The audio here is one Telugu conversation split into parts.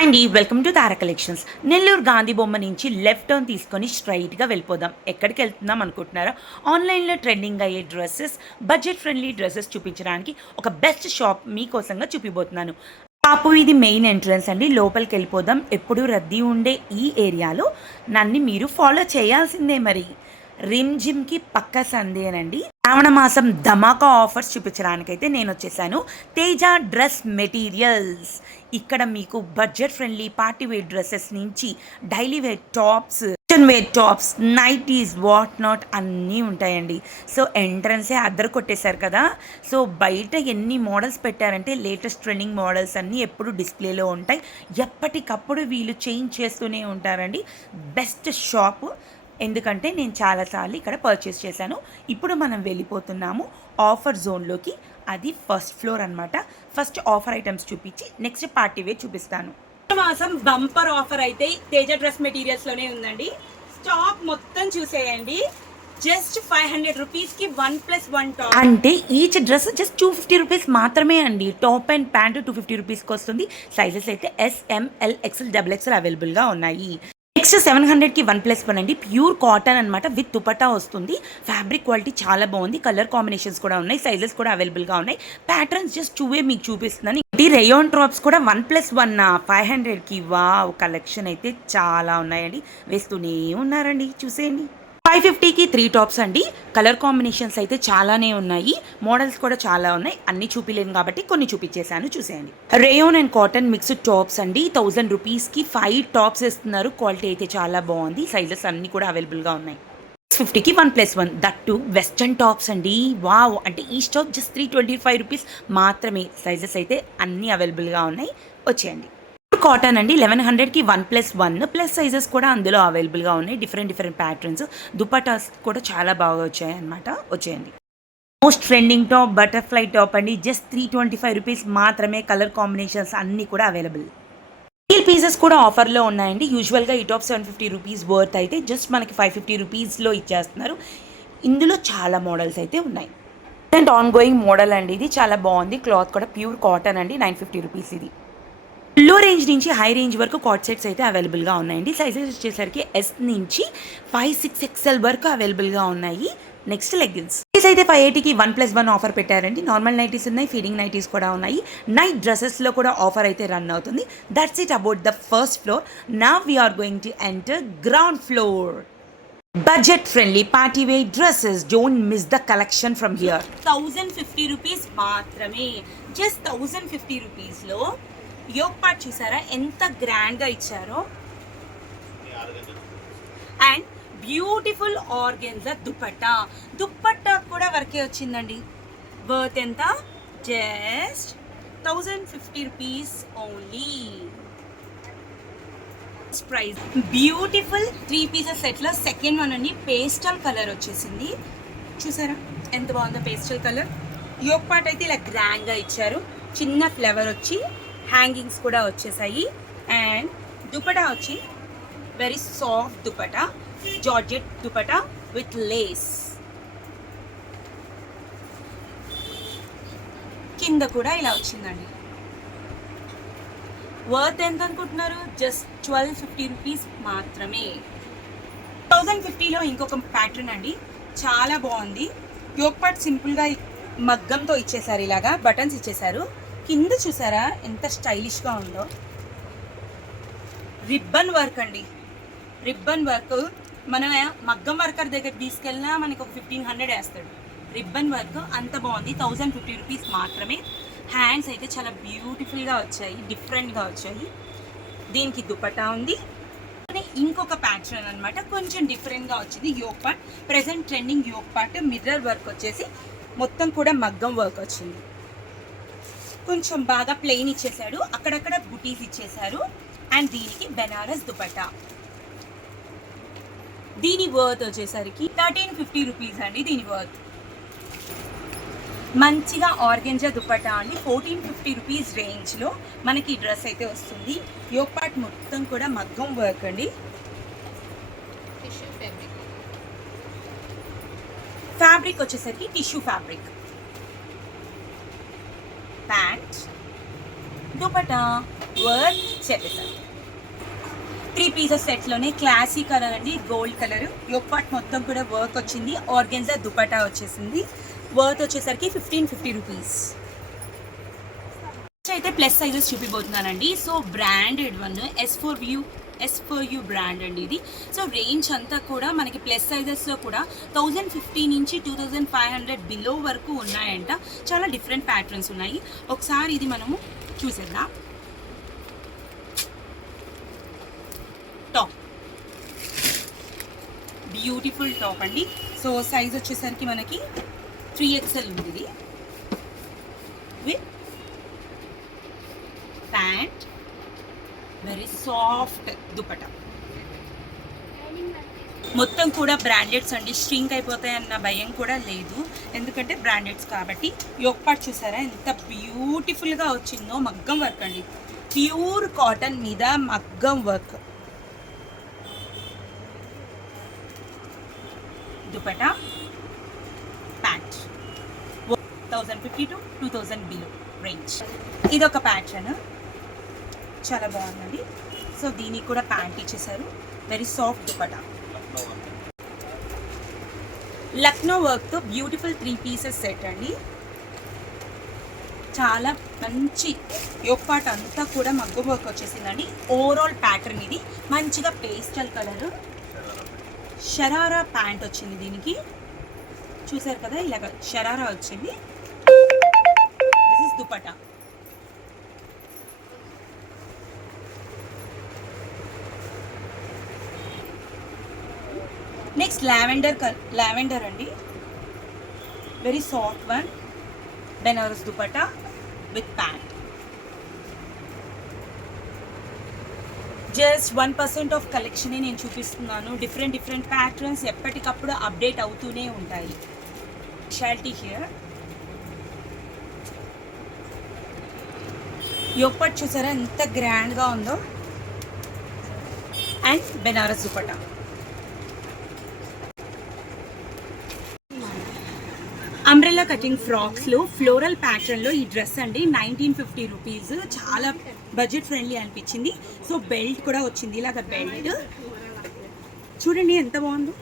హాయ్ అండి welcome to Tara collections Nellore Gandhi బొమ్మ నుంచి లెఫ్ట్ టర్న్ తీసుకొని స్ట్రైట్గా వెళ్ళిపోదాం. ఎక్కడికి వెళ్తున్నాం అనుకుంటున్నారా? ఆన్లైన్లో ట్రెండింగ్ అయ్యే డ్రెస్సెస్ బడ్జెట్ ఫ్రెండ్లీ డ్రెస్సెస్ చూపించడానికి ఒక బెస్ట్ షాప్ మీకోసంగా చూపిపోతున్నాను పాపు ఇది మెయిన్ ఎంట్రన్స్ అండి. లోపలికి వెళ్ళిపోదాం. ఎప్పుడు రద్దీ ఉండే ఈ ఏరియాలో నన్ను మీరు ఫాలో చేయాల్సిందే మరి. రిమ్ జిమ్కి పక్క సందేనండి. శ్రావణ మాసం ధమాకా ఆఫర్స్ చూపించడానికైతే నేను వచ్చేసాను తేజ డ్రెస్ మెటీరియల్స్. ఇక్కడ మీకు budget friendly party wear dresses నుంచి daily wear tops kitchen wear tops nighties what not అన్నీ ఉంటాయండి. సో ఎంట్రన్సే అద్దరు కొట్టేశారు కదా. సో బయట ఎన్ని మోడల్స్ పెట్టారంటే లేటెస్ట్ ట్రెండింగ్ మోడల్స్ అన్నీ ఎప్పుడు డిస్ప్లేలో ఉంటాయి. ఎప్పటికప్పుడు వీళ్ళు చేంజ్ చేస్తూనే ఉంటారండి. Best shop. ఎందుకంటే నేను చాలాసార్లు ఇక్కడ పర్చేస్ చేశాను. ఇప్పుడు మనం వెళ్ళిపోతున్నాము ఆఫర్ జోన్లోకి అది ఫస్ట్ ఫ్లోర్ అన్నమాట. ఫస్ట్ ఆఫర్ ఐటమ్స్ చూపించి నెక్స్ట్ పార్టీ వేర్ చూపిస్తాను. మాసం బంపర్ ఆఫర్ అయితే తేజ డ్రెస్ మెటీరియల్స్లోనే ఉందండి. స్టాక్ మొత్తం చూసేయండి. జస్ట్ ఫైవ్ హండ్రెడ్ రూపీస్కి వన్ ప్లస్ వన్ టాప్ అంటే each dress just two fifty rupees మాత్రమే అండి. Top and pant two fifty రూపీస్కి వస్తుంది. సైజెస్ అయితే ఎస్ఎంఎల్ ఎక్స్ఎల్ డబుల్ ఎక్స్ఎల్ అవైలబుల్గా ఉన్నాయి. నెక్స్ట్ సెవెన్ హండ్రెడ్కి వన్ ప్లస్ వన్ అండి. ప్యూర్ కాటన్ అనమాట విత్ దుపట్టా వస్తుంది. ఫ్యాబ్రిక్ క్వాలిటీ చాలా బాగుంది. కలర్ కాంబినేషన్స్ కూడా ఉన్నాయి. సైజెస్ కూడా అవైలబుల్గా ఉన్నాయి. ప్యాటర్న్స్ జస్ట్ టూవే మీకు చూపిస్తున్నాను. ఇది రేయోన్ డ్రాప్స్ కూడా వన్ ప్లస్ వన్ ఫైవ్ హండ్రెడ్కి. వా కలెక్షన్ అయితే చాలా ఉన్నాయండి. వేస్తూనే ఉన్నారండి. చూసేయండి. ఫైవ్ ఫిఫ్టీకి త్రీ టాప్స్ అండి. కలర్ కాంబినేషన్స్ అయితే చాలానే ఉన్నాయి. మోడల్స్ కూడా చాలా ఉన్నాయి. అన్ని చూపిలేను కాబట్టి కొన్ని చూపించేశాను. చూసేయండి. Rayon and cotton mixed tops అండి. థౌజండ్ రూపీస్కి ఫైవ్ టాప్స్ ఇస్తున్నారు క్వాలిటీ అయితే చాలా బాగుంది. సైజెస్ అన్ని కూడా అవైలబుల్గా ఉన్నాయి. ఫిఫ్టీకి one plus one that to western tops అండి. వావ్ అంటే ఈ top just three twenty five rupees మాత్రమే. సైజెస్ అయితే అన్నీ అవైలబుల్గా ఉన్నాయి. వచ్చేయండి. కాటన్ అండి లెవెన్ హండ్రెడ్కి one plus one plus sizes కూడా అందులో అవైలబుల్గా ఉన్నాయి. డిఫరెంట్ డిఫరెంట్ ప్యాటర్న్స్ దుపటాస్ కూడా చాలా బాగా వచ్చాయి అనమాట వచ్చేయండి. Most trending top butterfly top అండి. Just three twenty five rupees మాత్రమే కలర్ కాంబినేషన్స్ అన్నీ కూడా అవైలబుల్ స్టీల్ పీసెస్ కూడా ఆఫర్లో ఉన్నాయండి. యూజువల్గా ఈ top seven fifty rupees worth అయితే జస్ట్ మనకి ఫైవ్ ఫిఫ్టీ రూపీస్లో ఇచ్చేస్తున్నారు. ఇందులో చాలా మోడల్స్ అయితే ఉన్నాయి. అండ్ ఆన్ గోయింగ్ మోడల్ అండి ఇది. చాలా బాగుంది. క్లాత్ కూడా ప్యూర్ కాటన్ అండి. నైన్ ఫిఫ్టీ రూపీస్ ఇది. లో రేంజ్ నుంచి హై రేంజ్ వరకు కాట్ సెట్స్ అయితే అవైలబుల్గా ఉన్నాయండి. సైజెస్ వచ్చేసరికి ఎస్ నుంచి ఫైవ్ సిక్స్ ఎక్స్ఎల్ వరకు అవైలబుల్గా ఉన్నాయి. నెక్స్ట్ లెగ్గిన్స్ సైజ్ అయితే ఫైవ్ ఎయిటీకి వన్ ప్లస్ వన్ ఆఫర్ పెట్టారండి. నార్మల్ నైటీస్ ఉన్నాయి ఫీడింగ్ నైటీస్ కూడా ఉన్నాయి. నైట్ డ్రెస్సెస్లో కూడా ఆఫర్ అయితే రన్ అవుతుంది. That's it about the first floor నా we are going to enter ground floor budget friendly party wear dresses don't miss the collection from here thousand fifty rupees మాత్రమే. జస్ట్ థౌజండ్ ఫిఫ్టీ రూపీస్లో యోగ్ పార్ట్ చూసారా? ఎంత గ్రాండ్గా ఇచ్చారో. And beautiful organza dupatta. Dupatta కూడా వరకే వచ్చిందండి. వర్త్ ఎంత? Just thousand fifty rupees only. Price beautiful three pieces సెట్లో సెకండ్ వన్ అండి. పేస్టల్ కలర్ వచ్చేసింది. చూసారా? ఎంత బాగుందో పేస్టల్ కలర్. యోగ్ పార్ట్ అయితే ఇలా గ్రాండ్గా ఇచ్చారు. చిన్న ఫ్లేవర్ వచ్చి హ్యాంగింగ్స్ కూడా వచ్చేసాయి. అండ్ దుపటా వచ్చి very soft dupatta georgette dupatta with lace కింద కూడా ఇలా వచ్చిందండి. వర్త్ ఎంత అనుకుంటున్నారు? జస్ట్ ట్వెల్వ్ ఫిఫ్టీ రూపీస్ మాత్రమే. థౌజండ్ ఫిఫ్టీలో ఇంకొక ప్యాటర్న్ అండి. చాలా బాగుంది. యోక్ పార్ట్ సింపుల్గా మగ్గంతో ఇచ్చేసారు ఇలాగా బటన్స్ ఇచ్చేసారు. కింద చూసారా ఎంత స్టైలిష్గా ఉందో? రిబ్బన్ వర్క్ అండి. Ribbon work. మన మగ్గం వర్కర్ దగ్గర తీసుకెళ్ళినా మనకి ఒక ఫిఫ్టీన్ హండ్రెడ్ వేస్తాడు. రిబ్బన్ వర్క్ అంత బాగుంది. థౌజండ్ ఫిఫ్టీ రూపీస్ మాత్రమే. హ్యాండ్స్ అయితే చాలా బ్యూటిఫుల్గా వచ్చాయి. డిఫరెంట్గా వచ్చాయి. దీనికి దుపట్టా ఉంది. ఇంకొక ప్యాటర్న్ అనమాట కొంచెం డిఫరెంట్గా వచ్చింది. Yoke part. Present trending yoke part. Mirror work వచ్చేసి మొత్తం కూడా మగ్గం వర్క్ వచ్చింది. కొంచెం బాగా ప్లెయిన్ ఇచ్చేసాడు అక్కడక్కడ బుటీస్ ఇచ్చేసారు అండ్ దీనికి బెనారస్ దుపట్టా. దీని వర్త్ వచ్చేసరికి థర్టీన్ ఫిఫ్టీ రూపీస్ అండి దీని వర్త్ మంచిగా ఆర్గెంజా దుపట్టా అండి. ఫోర్టీన్ ఫిఫ్టీ రూపీస్ రేంజ్లో మనకి డ్రెస్ అయితే వస్తుంది. యోగ్ పార్ట్ మొత్తం కూడా మగ్గం వర్క్ అండి. ఫ్యాబ్రిక్ వచ్చేసరికి tissue fabric pant dupatta work చెప్పేసారు త్రీ పీసెస్ సెట్లోనే క్లాసీ కలర్ అండి గోల్డ్ కలర్ పార్ట్ మొత్తం కూడా వర్క్ వచ్చింది. ఆర్గెన్జా దుపటా వచ్చేసింది. వర్త్ వచ్చేసరికి ఫిఫ్టీన్ ఫిఫ్టీ రూపీస్ అయితే plus sizes చూపిపోతున్నానండి so branded one S four view S four U brand అండి ఇది. సో రేంజ్ అంతా కూడా మనకి ప్లస్ సైజెస్లో కూడా థౌజండ్ ఫిఫ్టీ నుంచి two thousand five hundred below వరకు ఉన్నాయంట. చాలా డిఫరెంట్ ప్యాటర్న్స్ ఉన్నాయి. ఒకసారి ఇది మనము చూసేద్దాం. టాప్. బ్యూటిఫుల్ టాప్ అండి. సో సైజ్ వచ్చేసరికి మనకి త్రీ ఎక్స్ఎల్ ఉంది ఇది with pant. Very soft dupatta మొత్తం కూడా బ్రాండెడ్స్ అండి. స్ట్రింక్ అయిపోతాయి అన్న భయం కూడా లేదు. ఎందుకంటే బ్రాండెడ్స్ కాబట్టి. పార్ట్ చూసారా? ఎంత బ్యూటిఫుల్గా వచ్చిందో మగ్గం వర్క్ అండి. ప్యూర్ కాటన్ మీద మగ్గం work. Dupatta pant thousand fifty to two thousand below range ఇది ఒక ప్యాటర్న్ చాలా బాగున్నది సో దీనికి కూడా ప్యాంట్ ఇచ్చేసారు. వెరీ సాఫ్ట్ దుపటా లక్నో వర్క్తో బ్యూటిఫుల్ త్రీ పీసెస్ సెట్ అండి. చాలా మంచి యోపాట్ అంతా కూడా మగ్గు వర్క్ వచ్చేసిందండి. ఓవరాల్ ప్యాటర్న్ ఇది. మంచిగా పేస్టల్ కలర్ షరారా ప్యాంట్ వచ్చింది దీనికి. చూసారు కదా ఇలాగ షరారా వచ్చింది. This is dupatta next lavender lavender అండి. Very soft one Banaras dupatta with pant just one percent off కలెక్షనే నేను చూపిస్తున్నాను. డిఫరెంట్ డిఫరెంట్ ప్యాటర్న్స్ ఎప్పటికప్పుడు అప్డేట్ అవుతూనే ఉంటాయి. షాల్టీ హియర్ ఎప్పటి చూసారా ఎంత గ్రాండ్గా ఉందో? And Banaras dupatta umbrella cutting ఫ్రాక్స్లో floral ప్యాటర్న్లో ఈ డ్రెస్ అండి. నైన్టీన్ ఫిఫ్టీ రూపీస్ చాలా బడ్జెట్ ఫ్రెండ్లీ అనిపించింది. సో బెల్ట్ కూడా వచ్చింది. ఇలాగ బెల్ట్ చూడండి ఎంత బాగుందో.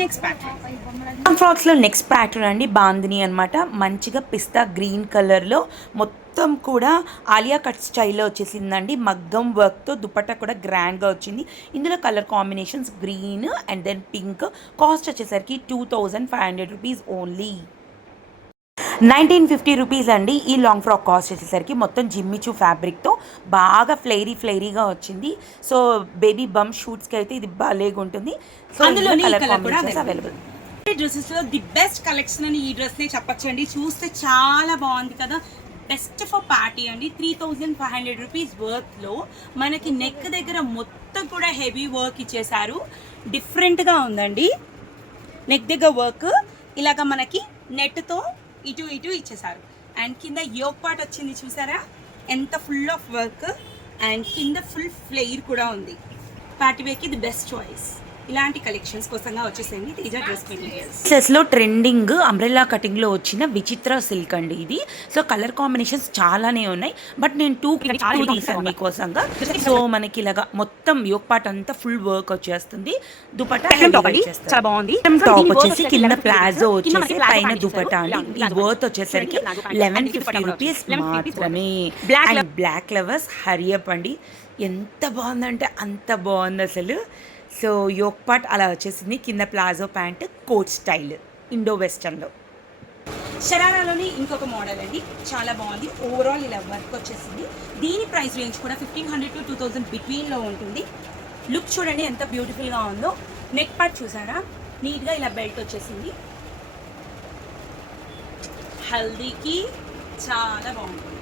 నెక్స్ట్ ప్యాటర్న్ ఫ్రాక్స్లో నెక్స్ట్ ప్యాటర్న్ అండి. బాందిని అనమాట మంచిగా పిస్తా గ్రీన్ కలర్లో మొత్తం కూడా ఆలియా కట్ స్టైల్లో వచ్చేసిందండి. మగ్గం వర్క్తో దుపట్టా కూడా గ్రాండ్గా వచ్చింది. ఇందులో colour combinations green and then pink. Cost వచ్చేసరికి two thousand five hundred rupees only. Nineteen fifty rupees అండి. ఈ లాంగ్ ఫ్రాక్ కాస్ట్ వచ్చేసరికి మొత్తం జిమ్మిచూ ఫ్యాబ్రిక్తో బాగా ఫ్లైరీ ఫ్లైరీగా వచ్చింది. సో బేబీ బమ్ షూట్స్కి అయితే ఇది భలేగా ఉంటుంది. So colour combinations. అవైలబుల్. డ్రెస్సెస్లో ది బెస్ట్ కలెక్షన్ అని ఈ డ్రెస్ నే చెప్పచ్చండి. చూస్తే చాలా బాగుంది కదా. బెస్ట్ ఫర్ పార్టీ అండి three thousand five hundred rupees వర్క్లో మనకి నెక్ దగ్గర మొత్తం కూడా హెవీ వర్క్ ఇచ్చేసారు డిఫరెంట్గా ఉందండి. నెక్ దగ్గర వర్క్ ఇలాగ మనకి నెట్తో ఇటు ఇటు ఇచ్చేసారు అండ్ కింద యోగ్ పార్ట్ వచ్చింది చూసారా? ఎంత ఫుల్ ఆఫ్ వర్క్ అండ్ కింద ఫుల్ ఫ్లేయర్ కూడా ఉంది. పార్టీ వేర్కి ఇది బెస్ట్ చాయిస్ ఇలాంటి కలెక్షన్స్ కోసంగా వచ్చేసింది తేజ డ్రెస్ మెటీరియల్స్లో ట్రెండింగ్ అంబ్రెల్లా కటింగ్లో వచ్చిన విచిత్ర సిల్క్ అండి ఇది. సో కలర్ కాంబినేషన్స్ చాలానే ఉన్నాయి. బట్ నేను టూ టూ తీసాను మీకోసంగా. సో మనకి ఇలాగా మొత్తం యోగ్ పార్ట్ అంతా ఫుల్ వర్క్ వచ్చేస్తుంది. దుపట్టా చాలా బాగుంది. టాప్ వచ్చేసి కింద ప్లాజో వచ్చేసి పైన దుపట్టా అండి. ఇది వర్త్ వచ్చేసరికి లెవెన్ ఫిఫ్టీ రూపీస్ మాత్రమే. బ్లాక్ బ్లాక్ లవర్స్ హరియప్ అండి. ఎంత బాగుందంటే అంత బాగుంది అసలు. సో యోక్ పార్ట్ అలా వచ్చేసింది. కింద palazzo pant coat style indo వెస్టర్న్లో. షరారాలోని ఇంకొక మోడల్ అండి. చాలా బాగుంది. ఓవరాల్ ఇలా వర్క్ వచ్చేసింది. దీని ప్రైస్ రేంజ్ కూడా fifteen hundred to two thousand బిట్వీన్లో ఉంటుంది. లుక్ చూడండి ఎంత బ్యూటిఫుల్గా ఉందో. నెక్ పార్ట్ చూసారా? నీట్గా ఇలా బెల్ట్ వచ్చేసింది. హల్దీకి చాలా బాగుంటుంది.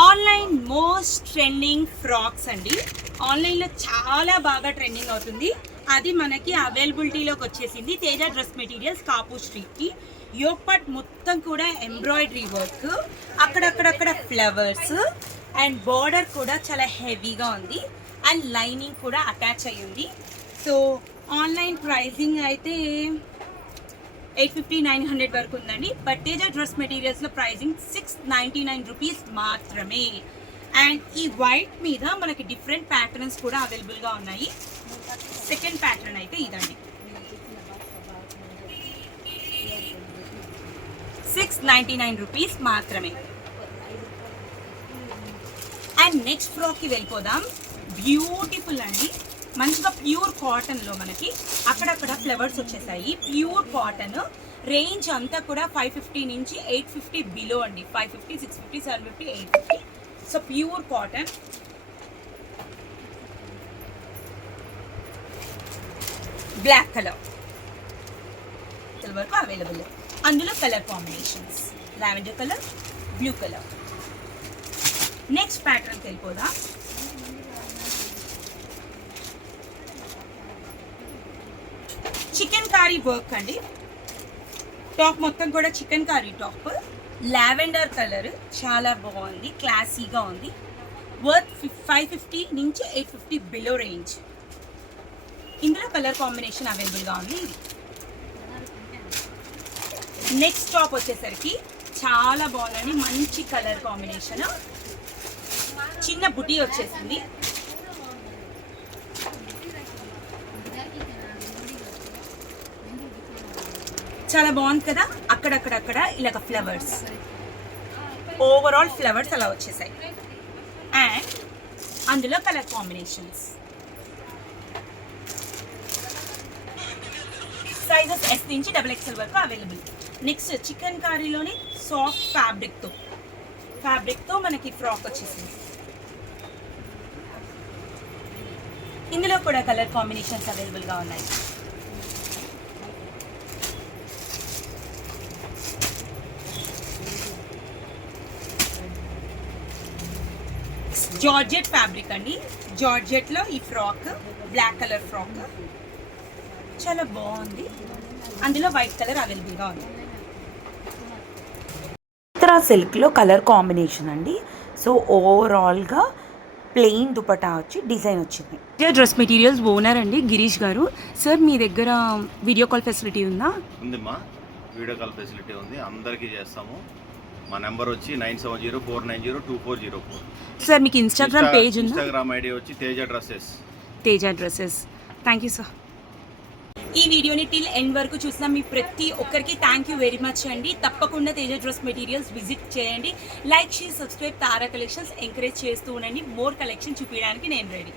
ఆన్లైన్ మోస్ట్ ట్రెండింగ్ ఫ్రాక్స్ అండి. ఆన్లైన్లో చాలా బాగా ట్రెండింగ్ అవుతుంది. అది మనకి అవైలబిలిటీలోకి వచ్చేసింది తేజ డ్రెస్ మెటీరియల్స్ కాపు స్ట్రీట్కి యోపట్ మొత్తం కూడా ఎంబ్రాయిడరీ వర్క్ అక్కడక్కడక్కడ ఫ్లవర్స్ అండ్ బార్డర్ కూడా చాలా హెవీగా ఉంది. అండ్ లైనింగ్ కూడా అటాచ్ అయ్యింది. సో ఆన్లైన్ ప్రైజింగ్ అయితే ఎయిట్ ఫిఫ్టీ నైన్ హండ్రెడ్ వరకు ఉందండి. But Teja dress మెటీరియల్స్లో pricing six ninety nine rupees మాత్రమే. అండ్ ఈ వైట్ మీద మనకి డిఫరెంట్ ప్యాటర్న్స్ కూడా అవైలబుల్గా ఉన్నాయి. సెకండ్ ప్యాటర్న్ అయితే ఇదండి. సిక్స్ నైంటీ నైన్ రూపీస్ మాత్రమే. అండ్ నెక్స్ట్ ఫ్రాక్కి వెళ్ళిపోదాం. బ్యూటిఫుల్ అండి. మంచిగా ప్యూర్ కాటన్లో మనకి అక్కడక్కడ ఫ్లవర్స్ వచ్చేసాయి. ప్యూర్ కాటన్ రేంజ్ అంతా కూడా ఫైవ్ ఫిఫ్టీ నుంచి ఎయిట్ ఫిఫ్టీ బిలో అండి. Five fifty six fifty seven fifty eight fifty. So pure cotton. Black colour. వరకు అవైలబుల్. అందులో colour combinations. Lavender colour blue colour. Next pattern వెళ్ళిపోదాం. చికెన్ కారీ వర్క్ అండి. టాప్ మొత్తం కూడా chikankari top. Lavender colour చాలా బాగుంది క్లాసీగా ఉంది. వర్త్ ఫైవ్ ఫిఫ్టీ నుంచి ఎయిట్ ఫిఫ్టీ బిలో రేంజ్ ఇందులో కలర్ కాంబినేషన్ అవైలబుల్గా ఉంది. నెక్స్ట్ టాప్ వచ్చేసరికి చాలా బాగుందండి మంచి కలర్ కాంబినేషన్. చిన్న బుటీ వచ్చేసింది. చాలా బాగుంది కదా? అక్కడక్కడక్కడ ఇలాగ ఫ్లవర్స్ ఓవరాల్ ఫ్లవర్స్ అలా వచ్చేసాయి. అండ్ అందులో కలర్ కాంబినేషన్స్ సైజెస్ ఎస్ నుంచి డబుల్ ఎక్స్ఎల్ వరకు అవైలబుల్ నెక్స్ట్ చికెన్ కర్రీలోని సాఫ్ట్ ఫ్యాబ్రిక్తో ఫ్యాబ్రిక్తో మనకి ఫ్రాక్ వచ్చేసింది. ఇందులో కూడా కలర్ కాంబినేషన్స్ అవైలబుల్గా ఉన్నాయి. జార్జెట్ ఫ్యాబ్రిక్ అండి. జార్జెట్లో ఈ ఫ్రాక్ బ్లాక్ కలర్ ఫ్రాక్ చాలా బాగుంది. అందులో వైట్ కలర్ అవైలబుల్గా ఉంది. సిల్క్లో కలర్ కాంబినేషన్ అండి. సో ఓవరాల్గా ప్లెయిన్ దుపటా వచ్చి డిజైన్ వచ్చింది. డ్రెస్ మెటీరియల్స్ ఓనర్ అండి గిరీష్ గారు. సార్ మీ దగ్గర వీడియో కాల్ ఫెసిలిటీ ఉందా? ఉందిమ్మా. వీడియో కాల్ ఫెసిలిటీ ఉంది. అందరికీ చేస్తాము. మా నెంబర్ వచ్చి nine seven zero four nine zero two four zero four. Sir మీకు ఇన్స్టాగ్రామ్ పేజ్ ఉందా? ఇన్స్టాగ్రామ్ ఐడి వచ్చి Teja dresses. Teja dresses. Thank you sir ఈ వీడియోని టిల్ ఎండ్ వరకు చూసిన మీ ప్రతి ఒక్కరికి థ్యాంక్ యూ వెరీ మచ్ అండి. తప్పకుండా తేజ డ్రెస్ మెటీరియల్స్ విజిట్ చేయండి. లైక్ షేర్ సబ్స్క్రైబ్ తారా కలెక్షన్స్ ఎంకరేజ్ చేస్తూ ఉండండి. మోర్ కలెక్షన్ చూపించడానికి నేను రెడీ